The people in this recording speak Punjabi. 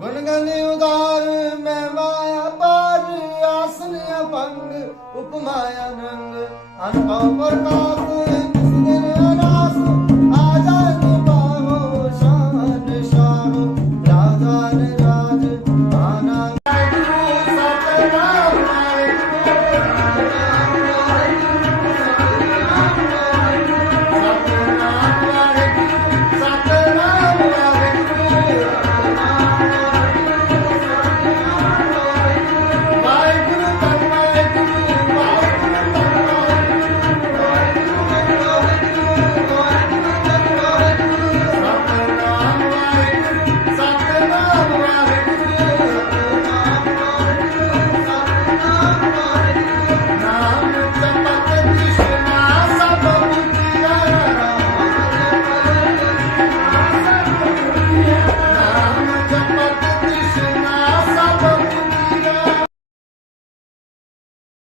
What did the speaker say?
ਗੁਣਗਨ ਉਦਾਰ ਮੈਂ ਮਾਇਆ ਪਾਰ ਆਸਨ ਅਪੰਗ ਉਪਮਾਇਆ ਨੰਗ ਅਨਭਵ ਪ੍ਰਕਾਸ਼